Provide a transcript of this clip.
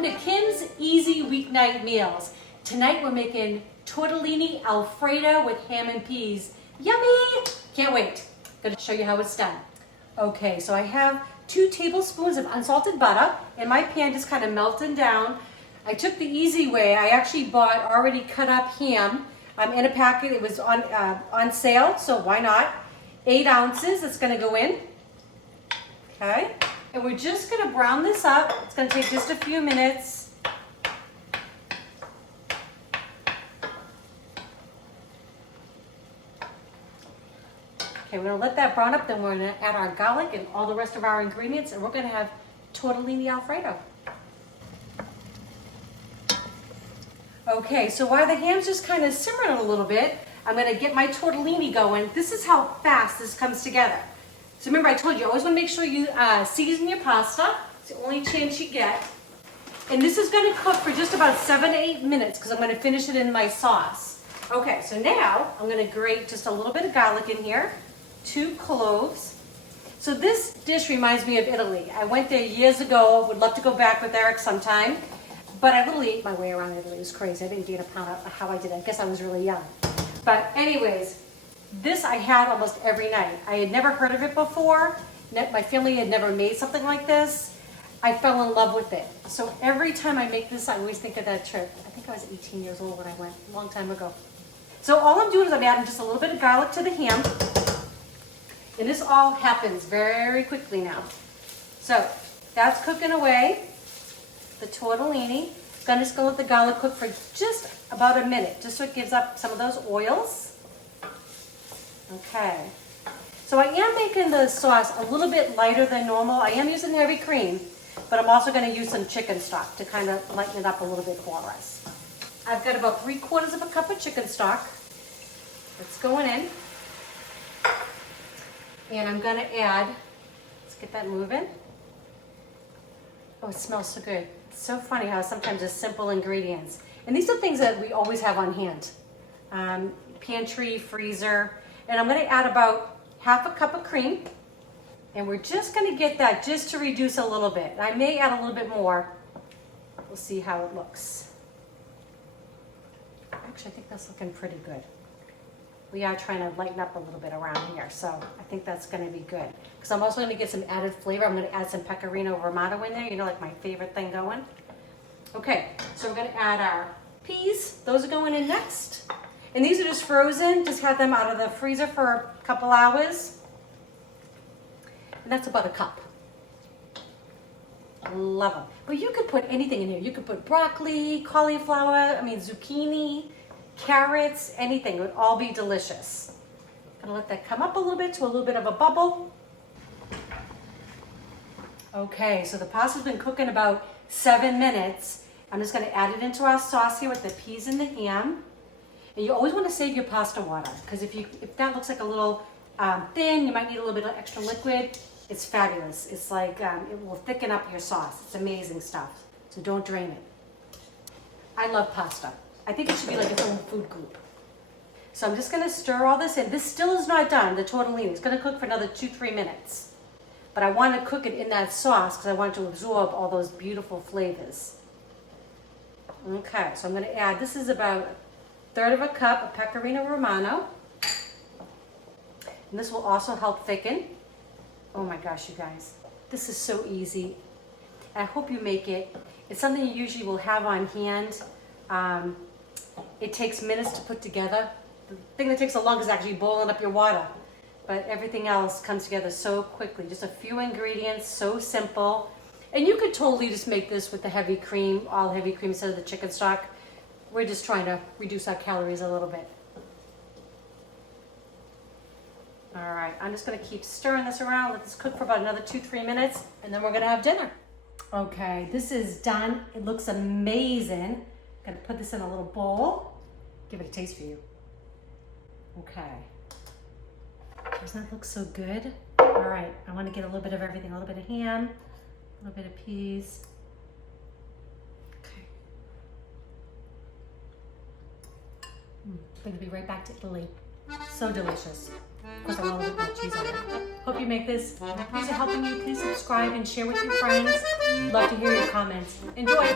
Welcome to Kim's Easy Weeknight Meals. Tonight we're making tortellini Alfredo with ham and peas. Yummy! Can't wait. Gonna show you how it's done. Okay, so I have 2 tablespoons of unsalted butter and my pan just kind of melting down. I took the easy way. I actually bought already cut up ham in a packet. It was on sale, so why not? 8 ounces, it's gonna go in. Okay. And we're just going to brown this up. It's going to take just a few minutes. Okay, we're going to let that brown up, then we're going to add our garlic and all the rest of our ingredients, and we're going to have tortellini Alfredo. Okay, so while the ham's just kind of simmering a little bit, I'm going to get my tortellini going. This is how fast this comes together. So remember I told you, always want to make sure you season your pasta. It's the only chance you get. And this is going to cook for just about 7 to 8 minutes because I'm going to finish it in my sauce. Okay, so now I'm going to grate just a little bit of garlic in here, 2 cloves. So this dish reminds me of Italy. I went there years ago, would love to go back with Eric sometime, but I literally ate my way around Italy. It was crazy. I didn't gain a pound of how I did it. I guess I was really young. But anyways, this I had almost every night. I had never heard of it before. My family had never made something like this. I fell in love with it. So every time I make this, I always think of that trip. I think I was 18 years old when I went, a long time ago. So all I'm doing is I'm adding just a little bit of garlic to the ham. And this all happens very quickly now. So that's cooking away. The tortellini. I'm just going to let the garlic cook for just about a minute, just so it gives up some of those oils. Okay, so I am making the sauce a little bit lighter than normal. I am using heavy cream, but I'm also going to use some chicken stock to kind of lighten it up a little bit for us. I've got about 3/4 of a cup of chicken stock. It's going in. And I'm going to add, let's get that moving. Oh, it smells so good. It's so funny how sometimes it's simple ingredients. And these are things that we always have on hand. Pantry, freezer. And I'm going to add about 1/2 cup of cream. And we're just going to get that just to reduce a little bit. I may add a little bit more. We'll see how it looks. Actually, I think that's looking pretty good. We are trying to lighten up a little bit around here, so I think that's going to be good. Because I'm also going to get some added flavor. I'm going to add some pecorino romano in there, you know, like my favorite thing going. Okay, so we're going to add our peas. Those are going in next. And these are just frozen. Just had them out of the freezer for a couple hours. And that's about a cup. Love them. But you could put anything in here. You could put broccoli, cauliflower, zucchini, carrots, anything. It would all be delicious. Gonna let that come up a little bit to a little bit of a bubble. Okay, so the pasta's been cooking about 7 minutes. I'm just gonna add it into our sauce here with the peas and the ham. And you always want to save your pasta water, because if that looks like a little thin, you might need a little bit of extra liquid. It's fabulous. It's like it will thicken up your sauce. It's amazing stuff. So don't drain it. I love pasta. I think it should be like its own food group. So I'm just going to stir all this in. This still is not done, the tortellini. It's going to cook for another 2-3 minutes. But I want to cook it in that sauce because I want it to absorb all those beautiful flavors. Okay, so I'm going to add, this is about 1/3 of a cup of pecorino romano. And this will also help thicken. Oh my gosh, you guys. This is so easy. I hope you make it. It's something you usually will have on hand. It takes minutes to put together. The thing that takes the longest is actually boiling up your water. But everything else comes together so quickly. Just a few ingredients, so simple. And you could totally just make this with the heavy cream, all heavy cream instead of the chicken stock. We're just trying to reduce our calories a little bit. All right, I'm just gonna keep stirring this around, let this cook for about another 2-3 minutes, and then we're gonna have dinner. Okay, this is done. It looks amazing. Gonna put this in a little bowl. Give it a taste for you. Okay. Doesn't that look so good? All right, I wanna get a little bit of everything, a little bit of ham, a little bit of peas. I'm going to be right back to Italy. So delicious. Of course, I want a little bit more cheese on it. Hope you make this. If these are helping you, please subscribe and share with your friends. Love to hear your comments. Enjoy.